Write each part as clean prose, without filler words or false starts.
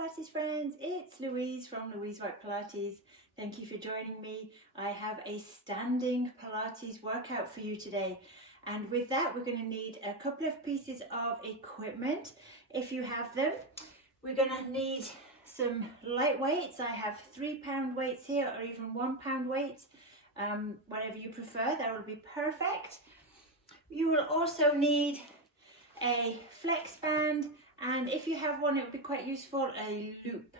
Pilates friends, it's Louise from Louise White Pilates. Thank you for joining me. I have a standing Pilates workout for you today. And with that, we're going to need a couple of pieces of equipment. If you have them, we're going to need some light weights. I have 3-pound weights here, or even 1-pound weights. Whatever you prefer, that will be perfect. You will also need a flex band, and if you have one, it would be quite useful, a loop.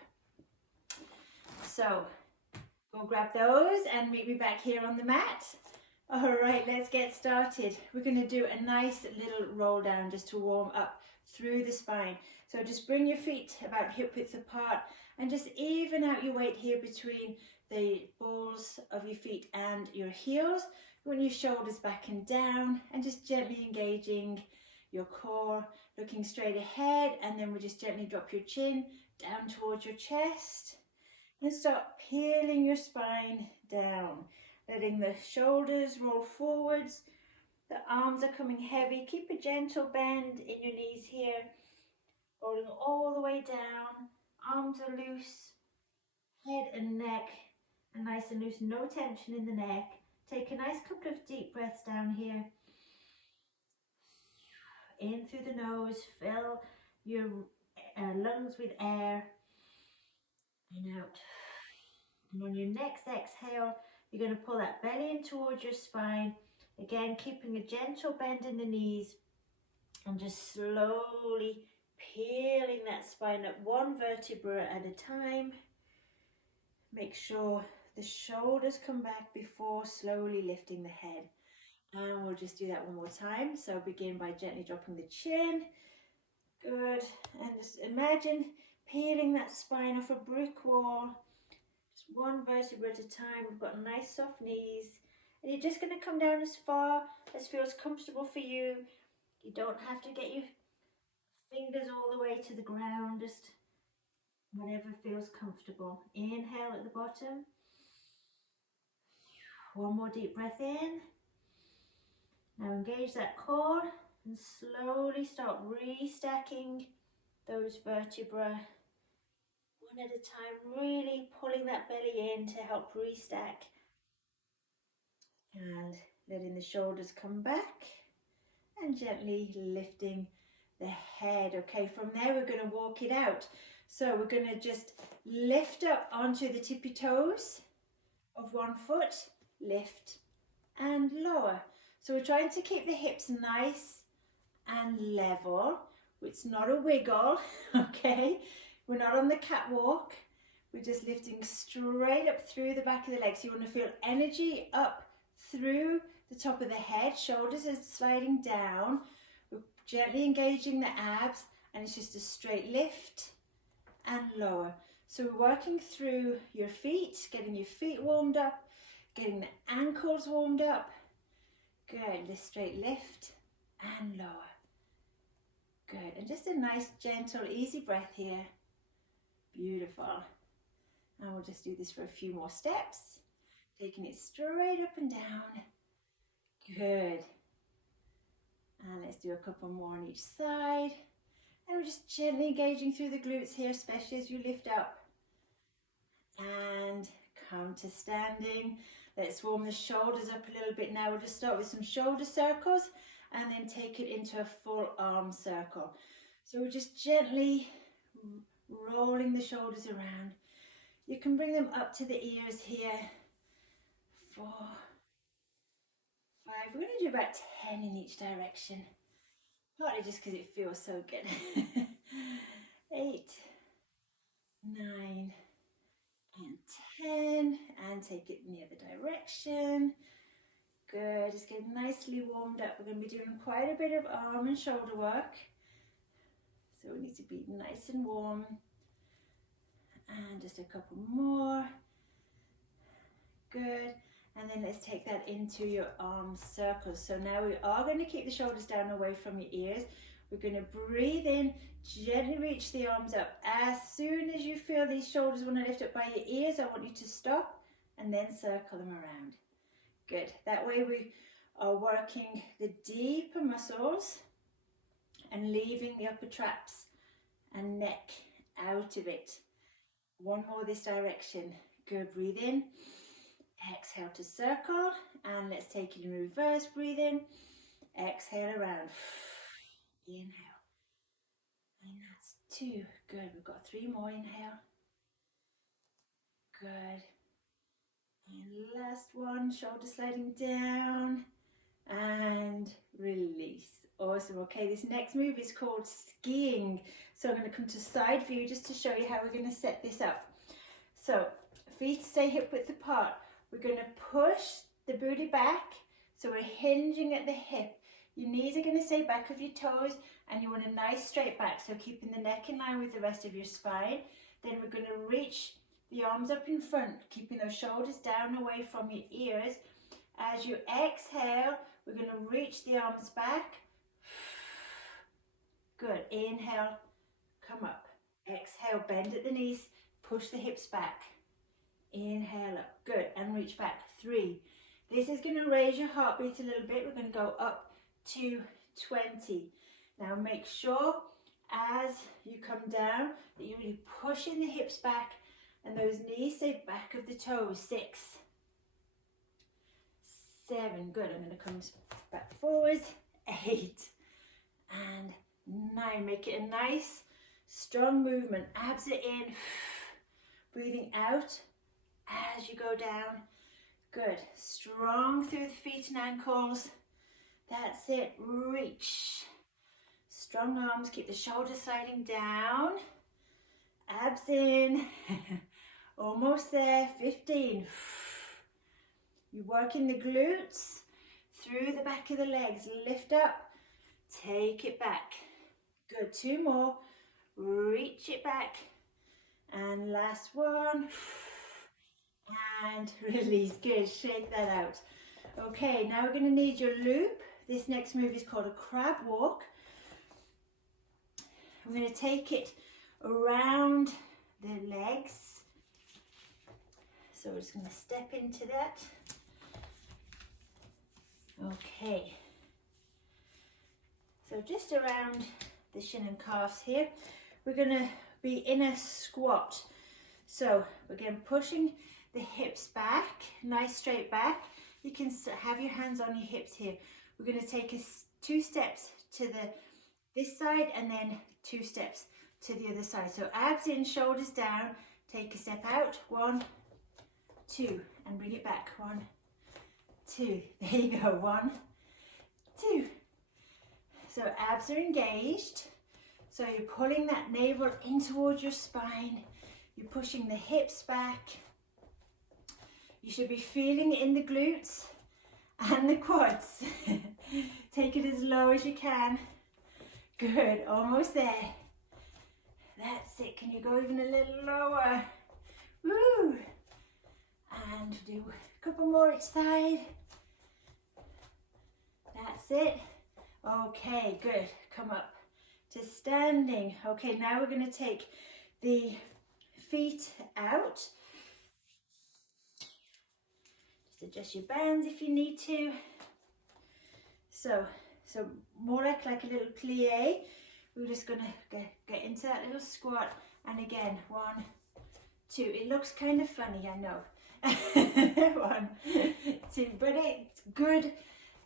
So go grab those and meet me back here on the mat. All right, let's get started. We're going to do a nice little roll down just to warm up through the spine. So just bring your feet about hip width apart and just even out your weight here between the balls of your feet and your heels. You want your shoulders back and down, and just gently engaging your core, looking straight ahead, and then we just gently drop your chin down towards your chest and start peeling your spine down, letting the shoulders roll forwards. The arms are coming heavy. Keep a gentle bend in your knees here, rolling all the way down. Arms are loose, head and neck are nice and loose, no tension in the neck. Take a nice couple of deep breaths down here. In through the nose, fill your lungs with air, and out. And on your next exhale, you're going to pull that belly in towards your spine. Again, keeping a gentle bend in the knees, and just slowly peeling that spine up one vertebra at a time. Make sure the shoulders come back before slowly lifting the head. And we'll just do that one more time. So begin by gently dropping the chin. Good. And just imagine peeling that spine off a brick wall. Just one vertebra at a time. We've got nice soft knees. And you're just going to come down as far as feels comfortable for you. You don't have to get your fingers all the way to the ground. Just whatever feels comfortable. Inhale at the bottom. One more deep breath in. Now engage that core and slowly start restacking those vertebrae one at a time, really pulling that belly in to help restack and letting the shoulders come back and gently lifting the head. Okay, from there we're going to walk it out. So we're going to just lift up onto the tippy toes of one foot, lift and lower. So we're trying to keep the hips nice and level. It's not a wiggle, okay? We're not on the catwalk. We're just lifting straight up through the back of the legs. You want to feel energy up through the top of the head. Shoulders are sliding down. We're gently engaging the abs, and it's just a straight lift and lower. So we're working through your feet, getting your feet warmed up, getting the ankles warmed up. Good, just straight lift and lower. Good, and just a nice, gentle, easy breath here. Beautiful. And we'll just do this for a few more steps. Taking it straight up and down. Good. And let's do a couple more on each side. And we're just gently engaging through the glutes here, especially as you lift up. And come to standing. Let's warm the shoulders up a little bit now. We'll just start with some shoulder circles and then take it into a full arm circle. So we're just gently rolling the shoulders around. You can bring them up to the ears here. 4, 5. We're going to do about 10 in each direction. Partly just because it feels so good. 8, 9. And 10, and take it in the other direction. Good, just getting nicely warmed up. We're going to be doing quite a bit of arm and shoulder work, so we need to be nice and warm. And just a couple more. Good, and then let's take that into your arm circles. So now we are going to keep the shoulders down away from your ears. We're going to breathe in, gently reach the arms up. As soon as you feel these shoulders want to lift up by your ears, I want you to stop and then circle them around. Good. That way we are working the deeper muscles and leaving the upper traps and neck out of it. One more this direction. Good, breathe in. Exhale to circle, and let's take it in reverse, breathe in. Exhale around. Inhale. And that's 2. Good, we've got 3 more. Inhale. Good. And last one, shoulder sliding down. And release. Awesome. Okay, this next move is called skiing. So I'm going to come to side view just to show you how we're going to set this up. So feet stay hip width apart. We're going to push the booty back. So we're hinging at the hip. Your knees are going to stay back of your toes, and you want a nice straight back. So keeping the neck in line with the rest of your spine. Then we're going to reach the arms up in front, keeping those shoulders down away from your ears. As you exhale, we're going to reach the arms back. Good. Inhale, come up. Exhale, bend at the knees, push the hips back. Inhale up. Good. And reach back. 3. This is going to raise your heartbeat a little bit. We're going to go up to 20. Now make sure as you come down that you're really pushing the hips back and those knees stay back of the toes. 6, 7, good. I'm going to come back forwards. 8 and 9. Make it a nice strong movement. Abs are in. Breathing out as you go down. Good. Strong through the feet and ankles. That's it. Reach. Strong arms. Keep the shoulders sliding down. Abs in. Almost there. 15. You're working the glutes through the back of the legs. Lift up. Take it back. Good. 2 more. Reach it back. And last one. And release. Good. Shake that out. Okay, now we're going to need your loop. This next move is called a crab walk. I'm going to take it around the legs. So we're just going to step into that. Okay. So just around the shin and calves here, we're going to be in a squat. So again, pushing the hips back, nice straight back. You can have your hands on your hips here. We're going to take 2 steps to this side and then 2 steps to the other side. So abs in, shoulders down. Take a step out. 1, 2, and bring it back. 1, 2. There you go. 1, 2. So abs are engaged. So you're pulling that navel in towards your spine. You're pushing the hips back. You should be feeling it in the glutes and the quads. Take it as low as you can. Good, almost there. That's it. Can you go even a little lower? Woo! And do a couple more each side. That's it. Okay, good. Come up to standing. Okay, now we're going to take the feet out. Just adjust your bands if you need to. So more like a little plie. We're just going to get into that little squat. And again, 1, 2. It looks kind of funny, I know. 1, 2. But it's good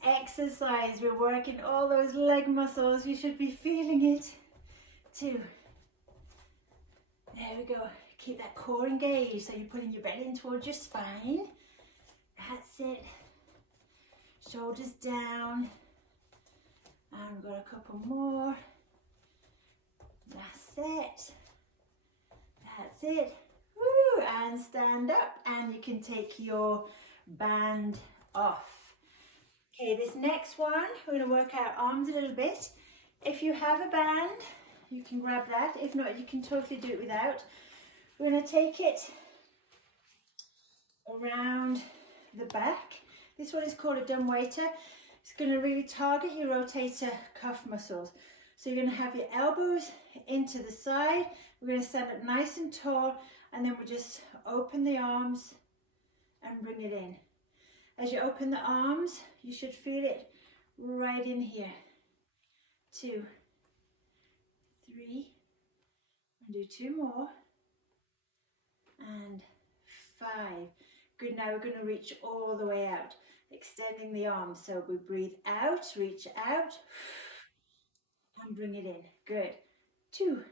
exercise. We're working all those leg muscles. You should be feeling it. 2. There we go. Keep that core engaged. So you're pulling your belly in towards your spine. That's it. Shoulders down. And we've got a couple more. That's it. That's it. Woo! And stand up. And you can take your band off. Okay, this next one, we're going to work out arms a little bit. If you have a band, you can grab that. If not, you can totally do it without. We're going to take it around the back. This one is called a dumb waiter. It's going to really target your rotator cuff muscles. So you're going to have your elbows into the side. We're going to stand up nice and tall, and then we just open the arms and bring it in. As you open the arms, you should feel it right in here. 2, 3, Do 2 more. And 5. Good, now we're going to reach all the way out, extending the arms. So we breathe out, reach out, and bring it in. Good. 2.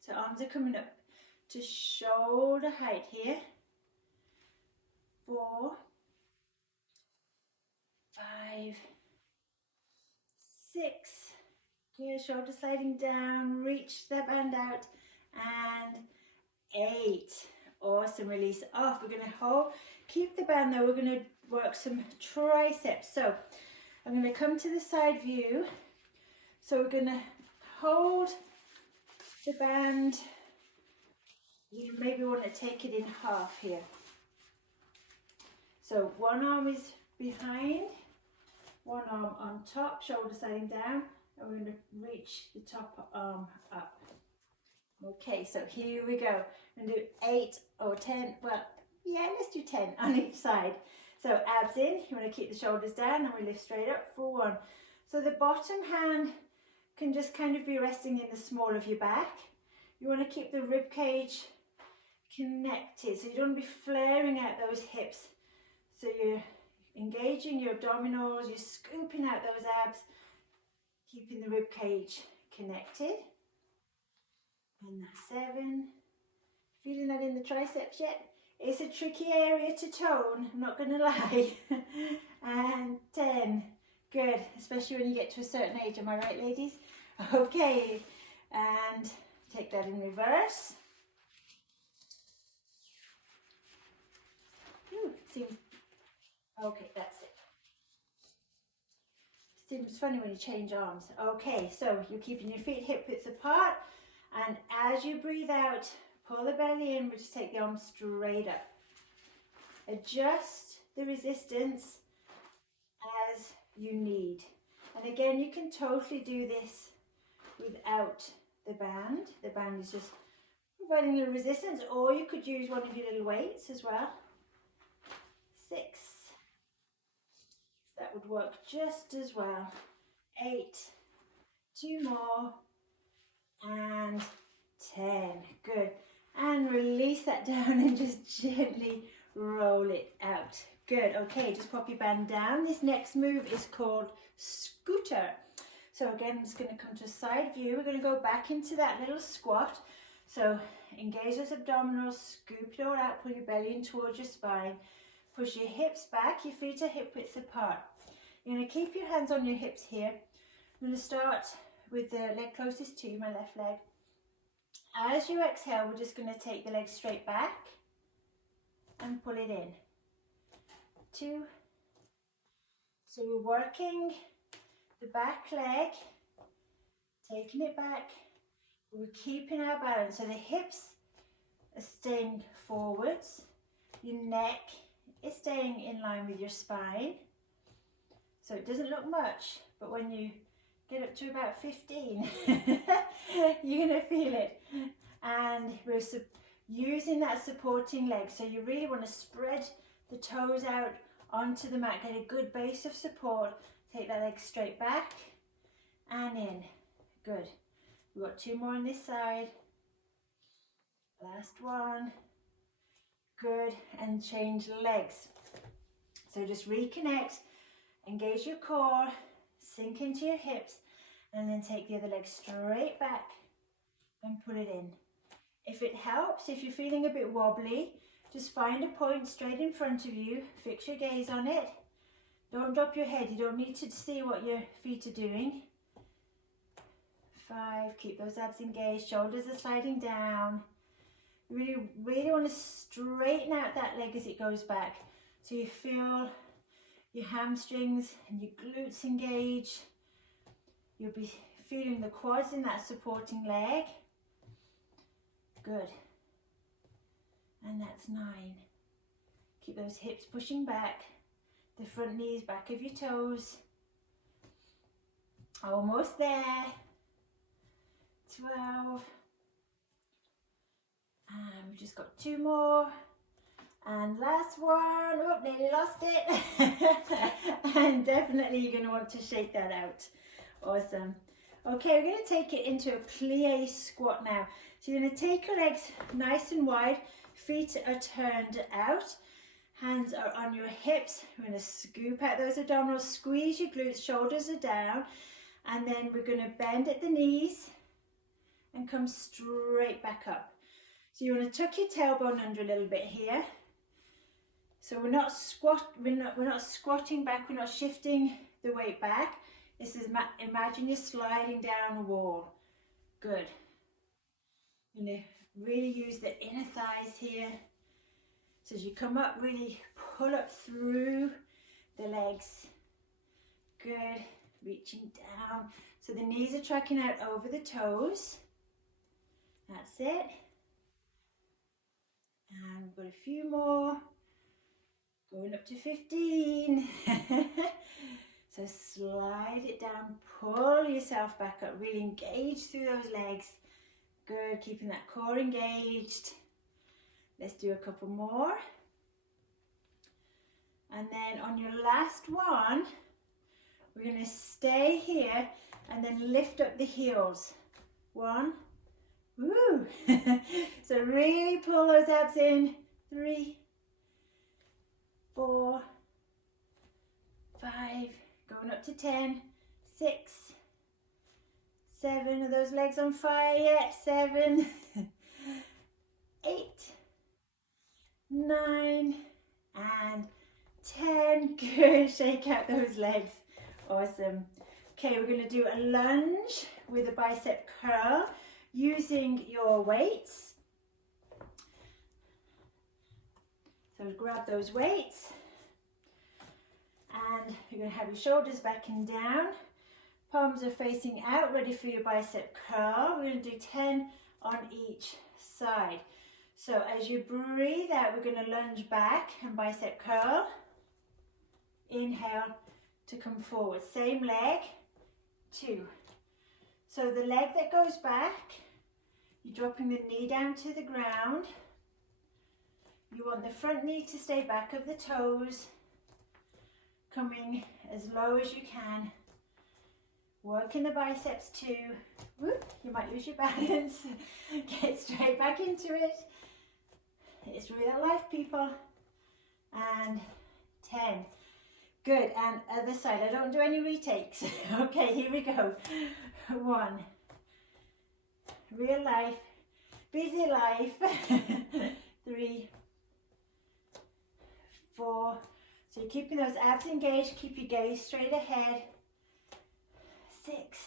So arms are coming up to shoulder height here. 4, 5, 6. Good, shoulder sliding down, reach the band out, and 8. Awesome, release off. We're going to hold, keep the band though, we're going to work some triceps. So I'm going to come to the side view. So we're going to hold the band. You maybe want to take it in half here. So one arm is behind, one arm on top, shoulder sliding down, and we're going to reach the top arm up. Okay, so here we go. We're going to do 8 or 10, well, yeah, let's do 10 on each side. So abs in, you want to keep the shoulders down, and we lift straight up for 1. So the bottom hand can just kind of be resting in the small of your back. You want to keep the rib cage connected, so you don't want to be flaring out those hips. So you're engaging your abdominals, you're scooping out those abs, keeping the rib cage connected. And that's 7. Feeling that in the triceps yet? It's a tricky area to tone, I'm not going to lie. And 10. Good, especially when you get to a certain age, am I right, ladies? Okay, and take that in reverse. Seems, okay, that's it. Seems funny when you change arms. Okay, so you're keeping your feet hip width apart, and as you breathe out, pull the belly in, but just take the arms straight up. Adjust the resistance as you need. And again, you can totally do this without the band. The band is just providing a resistance, or you could use one of your little weights as well. 6. That would work just as well. 8. 2 more. And 10. Good. And release that down and just gently roll it out. Good. Okay, just pop your band down. This next move is called scooter. So again, it's going to come to a side view. We're going to go back into that little squat. So engage those abdominals, scoop it all out, pull your belly in towards your spine. Push your hips back, your feet are hip width apart. You're going to keep your hands on your hips here. I'm going to start with the leg closest to you, my left leg. As you exhale, we're just going to take the leg straight back and pull it in. 2. So we're working the back leg, taking it back. We're keeping our balance. So the hips are staying forwards. Your neck is staying in line with your spine. So it doesn't look much, but when you get up to about 15, you're going to feel it. And we're using that supporting leg. So you really want to spread the toes out onto the mat, get a good base of support. Take that leg straight back and in. Good. We've got 2 more on this side. Last one. Good. And change legs. So just reconnect, engage your core, sink into your hips, and then take the other leg straight back and put it in. If it helps, if you're feeling a bit wobbly, just find a point straight in front of you, fix your gaze on it. Don't drop your head, you don't need to see what your feet are doing. 5, keep those abs engaged, shoulders are sliding down. You really want to straighten out that leg as it goes back. So you feel your hamstrings and your glutes engage. You'll be feeling the quads in that supporting leg. Good. And that's 9. Keep those hips pushing back. The front knees, back of your toes. Almost there. 12. And we've just got 2 more. And last one. Oh, nearly lost it. And definitely you're going to want to shake that out. Awesome. Okay, we're going to take it into a plie squat now. So you're going to take your legs nice and wide, feet are turned out, hands are on your hips. We're going to scoop out those abdominals, squeeze your glutes, shoulders are down, and then we're going to bend at the knees and come straight back up. So you want to tuck your tailbone under a little bit here. So we're not squatting back, we're not shifting the weight back. This is, imagine you're sliding down a wall. Good. You're going to really use the inner thighs here. So as you come up, really pull up through the legs. Good. Reaching down. So the knees are tracking out over the toes. That's it. And we've got a few more. Going up to 15. So slide it down, pull yourself back up, really engage through those legs. Good, keeping that core engaged. Let's do a couple more. And then on your last one, we're going to stay here and then lift up the heels. 1, woo! So really pull those abs in. 3, 4, 5, going up to 10, 6, 7, are those legs on fire yet? 7, 8, 9, and 10. Good, shake out those legs. Awesome. Okay, we're going to do a lunge with a bicep curl using your weights. So grab those weights and you're going to have your shoulders back and down. Palms are facing out, ready for your bicep curl. We're going to do 10 on each side. So as you breathe out, we're going to lunge back and bicep curl. Inhale to come forward. Same leg, 2. So the leg that goes back, you're dropping the knee down to the ground. You want the front knee to stay back of the toes, coming as low as you can. Working the biceps too. Whoop, you might lose your balance. Get straight back into it. It's real life, people. And 10. Good, and other side. I don't do any retakes. Okay, here we go. 1. Real life. Busy life. 3, 4. So you're keeping those abs engaged. Keep your gaze straight ahead. 6,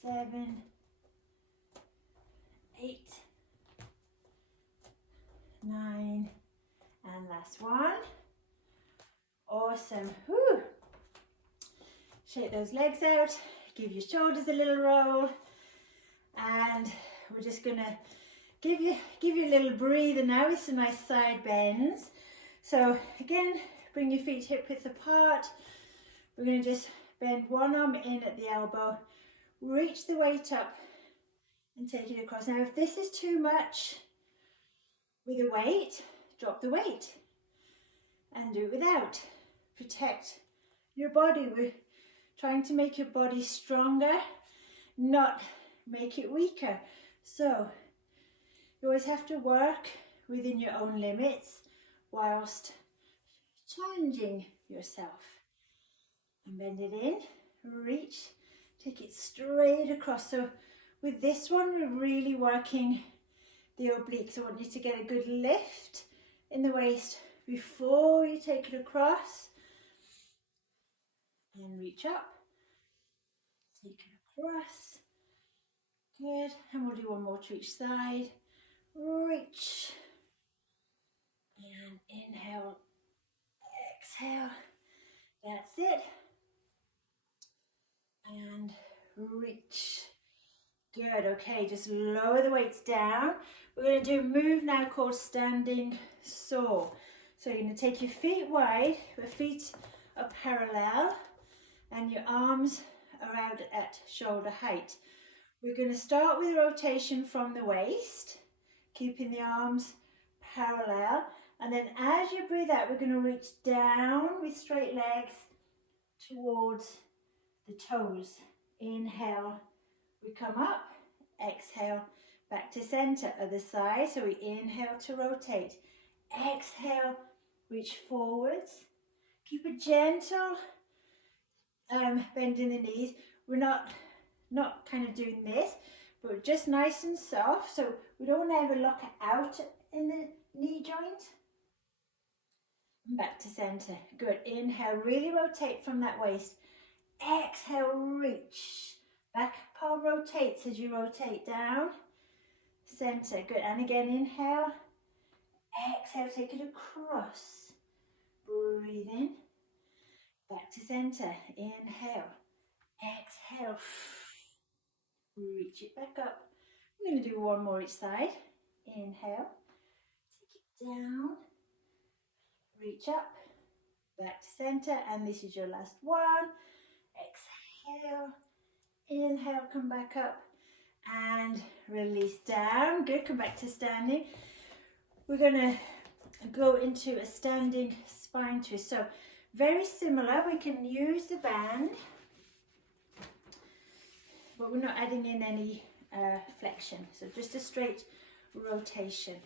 7, 8, 9, and last one. Awesome. Woo. Shake those legs out. Give your shoulders a little roll, and we're just gonna give you a little breather now with some nice side bends. So again, bring your feet hip width apart. We're going to just bend one arm in at the elbow, reach the weight up and take it across. Now if this is too much with a weight, drop the weight and do it without. Protect your body. We're trying to make your body stronger, not make it weaker. So you always have to work within your own limits whilst challenging yourself. And bend it in, reach, take it straight across. So with this one, we're really working the obliques. I want you to get a good lift in the waist before you take it across. And reach up, take it across. Good, and we'll do one more to each side. Reach, and inhale, exhale. That's it. And reach. Good, okay, just lower the weights down. We're going to do a move now called standing saw. So you're going to take your feet wide, your feet are parallel, and your arms are out at shoulder height. We're going to start with a rotation from the waist, keeping the arms parallel, and then as you breathe out, we're going to reach down with straight legs towards the toes. Inhale, we come up, exhale, back to center, other side. So we inhale to rotate, exhale, reach forwards. Keep a gentle bend in the knees. We're not kind of doing this, but just nice and soft. So we don't want to ever lock it out in the knee joint. And back to center. Good. Inhale, really rotate from that waist. Exhale, reach. Back palm rotates as you rotate down. Center. Good. And again, inhale. Exhale, take it across. Breathe in. Back to center. Inhale. Exhale. Reach it back up. I'm going to do one more each side. Inhale. Take it down. Reach up. Back to center. And this is your last one. Exhale. Inhale. Come back up. And release down. Good. Come back to standing. We're going to go into a standing spine twist. So very similar. We can use the band, but we're not adding in any flexion. So just a straight rotation.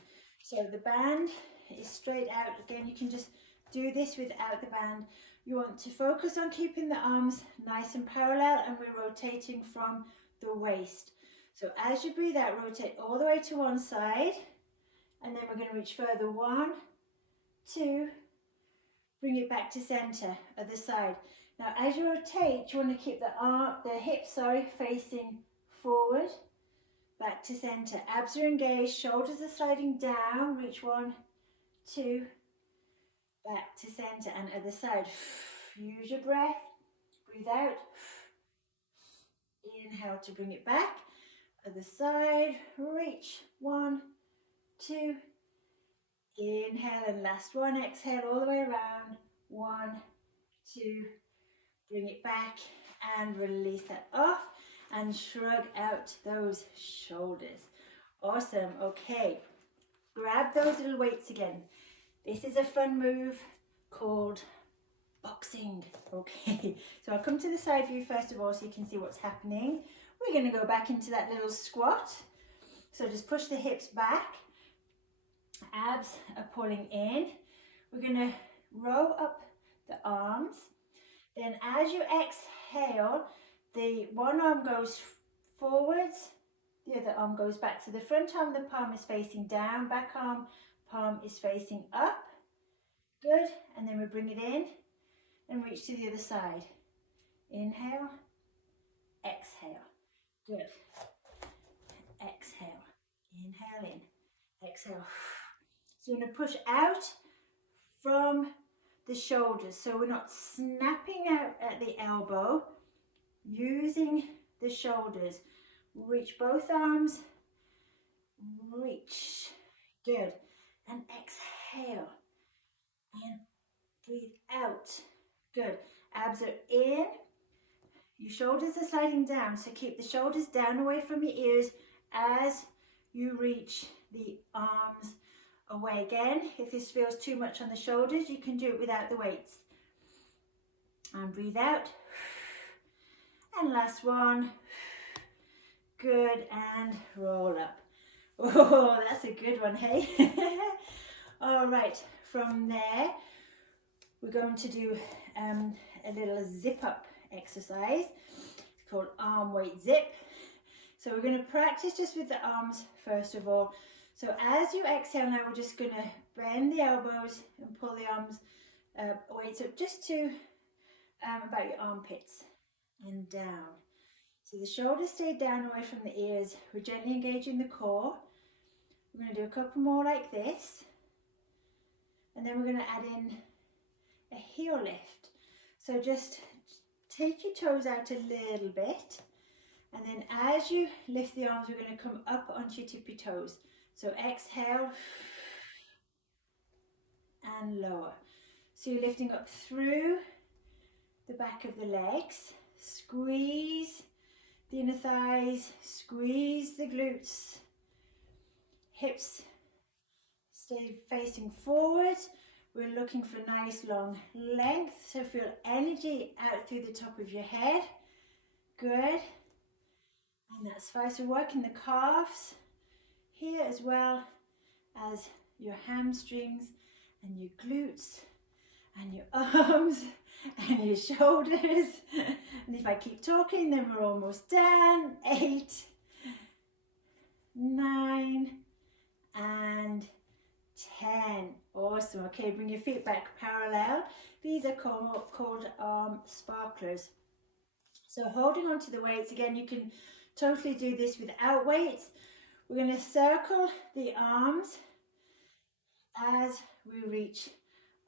So the band is straight out. Again, you can just do this without the band. You want to focus on keeping the arms nice and parallel, and we're rotating from the waist. So as you breathe out, rotate all the way to one side, and then we're going to reach further. 1, 2, bring it back to center, other side. Now as you rotate, you want to keep the hips facing forward, back to center. Abs are engaged, shoulders are sliding down, reach 1, 2, back to center, and other side. Use your breath, breathe out. Inhale to bring it back, other side, reach 1, 2, inhale, and last one, exhale all the way around, 1, 2, bring it back and release that off and shrug out those shoulders. Awesome. Okay, grab those little weights again. This is a fun move called boxing. Okay, so I'll come to the side view first of all so you can see what's happening. We're going to go back into that little squat. So just push the hips back. Abs are pulling in. We're going to roll up the arms. Then as you exhale, the one arm goes forwards, the other arm goes back. So the front arm, the palm is facing down, back arm, palm is facing up. Good. And then we bring it in and reach to the other side. Inhale, exhale. Good. Exhale. Inhale in. Exhale. So you're going to push out from the shoulders. So we're not snapping out at the elbow. Using the shoulders. Reach both arms. Reach. Good. And exhale. And breathe out. Good. Abs are in. Your shoulders are sliding down. So keep the shoulders down away from your ears as you reach the arms away. Again, if this feels too much on the shoulders, you can do it without the weights. And breathe out. And last one. Good. And roll up. Oh, that's a good one, hey? All right. From there, we're going to do a little zip up exercise. It's called arm weight zip. So we're going to practice just with the arms first of all. So as you exhale now, we're just going to bend the elbows and pull the arms weights up just to about your armpits and down. So the shoulders stay down away from the ears. We're gently engaging the core. We're going to do a couple more like this. And then we're going to add in a heel lift. So just take your toes out a little bit. And then as you lift the arms, we're going to come up onto your tippy toes. So exhale and lower. So you're lifting up through the back of the legs. Squeeze the inner thighs, squeeze the glutes. Hips stay facing forward. We're looking for nice long length. So feel energy out through the top of your head. Good. And that's fine. So working the calves here as well as your hamstrings and your glutes and your arms and your shoulders. And if I keep talking, then we're almost done. 8, 9, and 10. Awesome. Okay, bring your feet back parallel. These are called arm sparklers. So holding on to the weights, again, you can totally do this without weights. We're going to circle the arms as we reach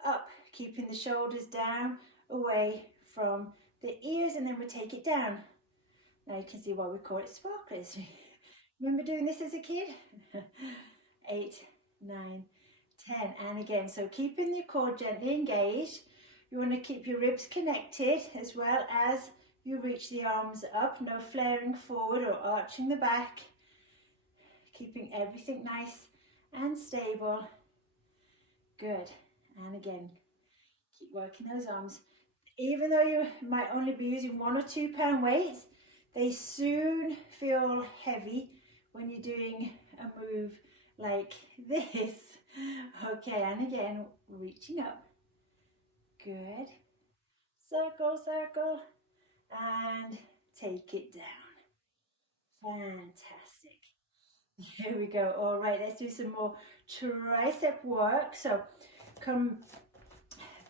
up, keeping the shoulders down, away from the ears, and then we take it down. Now you can see why we call it sparklers. Remember doing this as a kid? 8, 9, 10, and again, so keeping your core gently engaged. You want to keep your ribs connected as well as you reach the arms up, no flaring forward or arching the back. Keeping everything nice and stable. Good. And again, keep working those arms. Even though you might only be using 1 or 2 pound weights, they soon feel heavy when you're doing a move like this. Okay, and again, reaching up. Good. Circle, circle, and take it down. Fantastic. Here we go. All right, let's do some more tricep work. So come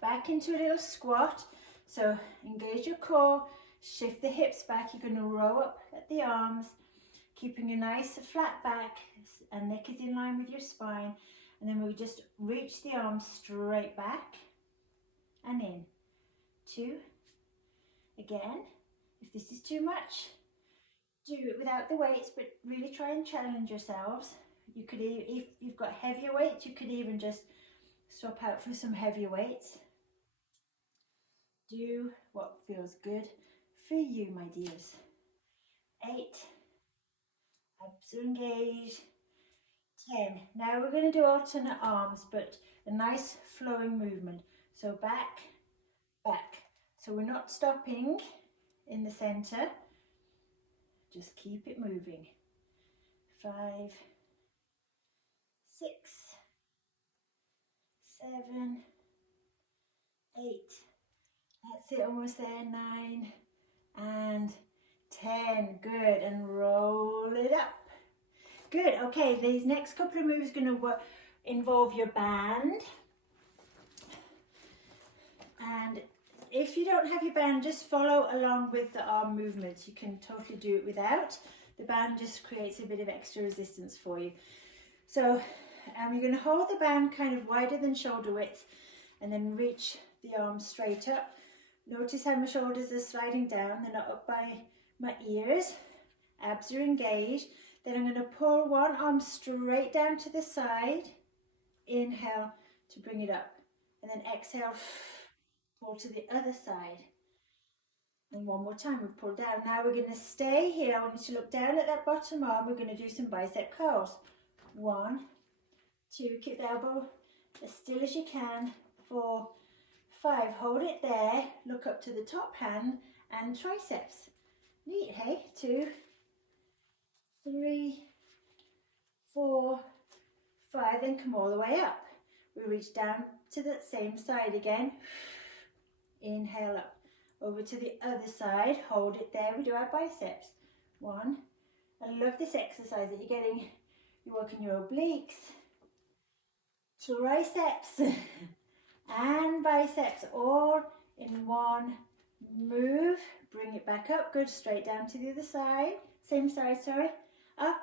back into a little squat. So engage your core, shift the hips back. You're going to roll up at the arms, keeping a nice flat back and neck is in line with your spine. And then we'll just reach the arms straight back and in. 2. Again, if this is too much, do it without the weights, but really try and challenge yourselves. You could, if you've got heavier weights, you could even just swap out for some heavier weights. Do what feels good for you, my dears. 8, abs are engaged. 10. Now we're going to do alternate arms, but a nice flowing movement. So back, back. So we're not stopping in the center. Just keep it moving. 5, 6, 7, 8. That's it, almost there. 9 and 10. Good. And roll it up. Good. Okay, these next couple of moves are going to involve your band. And if you don't have your band, just follow along with the arm movements. You can totally do it without. The band just creates a bit of extra resistance for you. So you're going to hold the band kind of wider than shoulder width and then reach the arms straight up. Notice how my shoulders are sliding down. They're not up by my ears. Abs are engaged. Then I'm going to pull one arm straight down to the side. Inhale to bring it up. And then exhale, pull to the other side. And one more time, we pull down. Now we're going to stay here. I want you to look down at that bottom arm. We're going to do some bicep curls. 1, 2, keep the elbow as still as you can. 4, 5, hold it there. Look up to the top hand and triceps. Neat, hey? 2, 3, 4, 5, then come all the way up. We reach down to the same side again. Inhale up. Over to the other side, hold it there. We do our biceps. 1. I love this exercise that you're working your obliques, triceps, and biceps all in one move. Bring it back up. Good. Straight down to the other side. Same side, sorry. Up.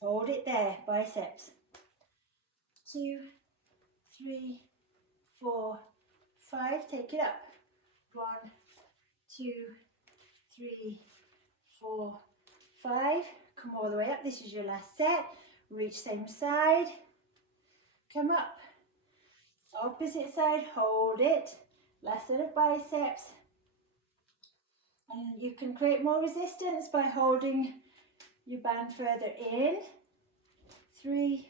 Hold it there. Biceps. 2, 3, 4, 5. Take it up. 1, 2, 3, 4, 5. Come all the way up. This is your last set. Reach same side. Come up. Opposite side. Hold it. Last set of biceps. And you can create more resistance by holding your band further in. 3,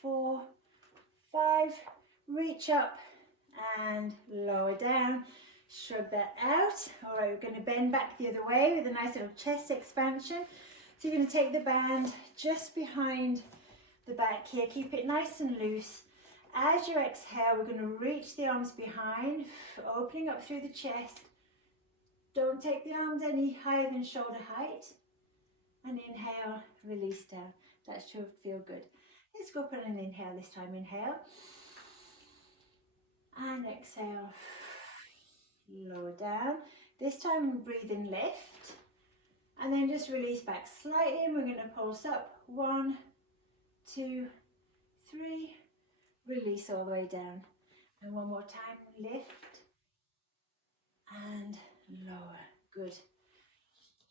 4, 5. Reach up and lower down. Shrug that out. All right, we're going to bend back the other way with a nice little chest expansion. So you're going to take the band just behind the back here. Keep it nice and loose. As you exhale, we're going to reach the arms behind, opening up through the chest. Don't take the arms any higher than shoulder height. And inhale, release down. That should feel good. Let's go up on an inhale this time. Inhale. And exhale. Lower down. This time breathe in, lift. And then just release back slightly. And we're going to pulse up. 1, 2, 3. Release all the way down. And one more time. Lift. And lower. Good.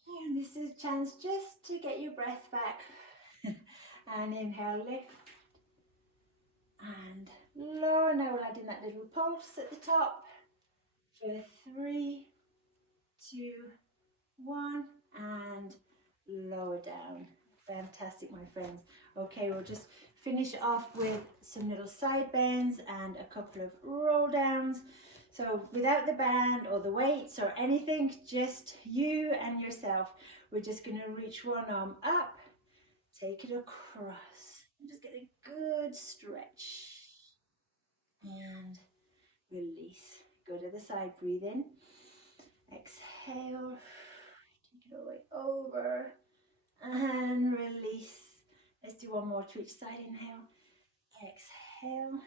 And this is a chance just to get your breath back. And inhale, lift. And lower. Now we'll add in that little pulse at the top. For 3, 2, 1. And lower down. Fantastic, my friends. Okay, we'll just finish off with some little side bends and a couple of roll downs. So without the band or the weights or anything, just you and yourself. We're just going to reach one arm up, take it across, and just get a good stretch. And release. Go to the side, breathe in. Exhale. Take it all the way over. And release. Let's do one more to each side. Inhale. Exhale.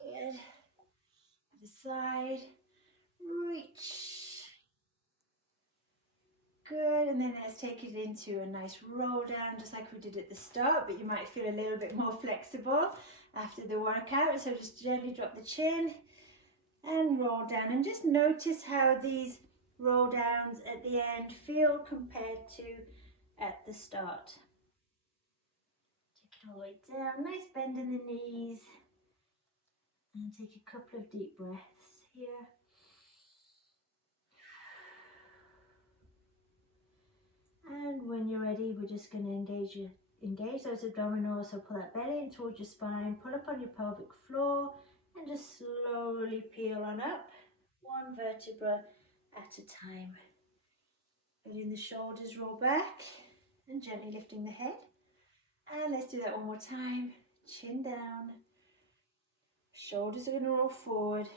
Good. The side, reach. Good, and then let's take it into a nice roll down, just like we did at the start, but you might feel a little bit more flexible after the workout. So just gently drop the chin and roll down, and just notice how these roll downs at the end feel compared to at the start. Take it all the way down, nice bend in the knees. And take a couple of deep breaths here. And when you're ready, we're just going to engage those abdominals. So pull that belly in towards your spine, pull up on your pelvic floor, and just slowly peel on up, one vertebra at a time. Letting the shoulders roll back and gently lifting the head. And let's do that one more time. Chin down. Shoulders are going to roll forward.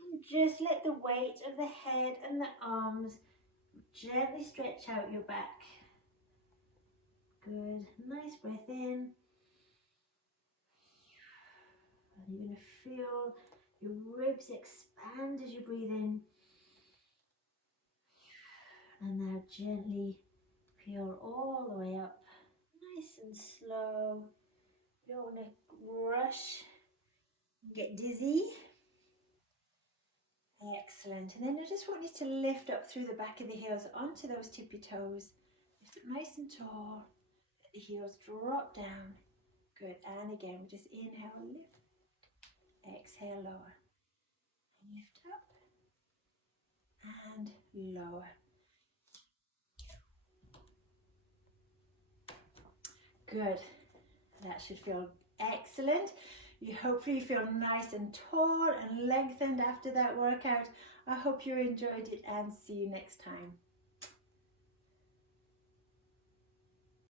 And just let the weight of the head and the arms gently stretch out your back. Good. Nice breath in. And you're going to feel your ribs expand as you breathe in. And now gently peel all the way up. Nice and slow. You don't want to rush and get dizzy. Excellent. And then I just want you to lift up through the back of the heels onto those tippy toes. Lift up nice and tall. Let the heels drop down. Good. And again, we just inhale, lift. Exhale, lower. And lift up. And lower. Good. That should feel excellent. You hopefully feel nice and tall and lengthened after that workout. I hope you enjoyed it and see you next time.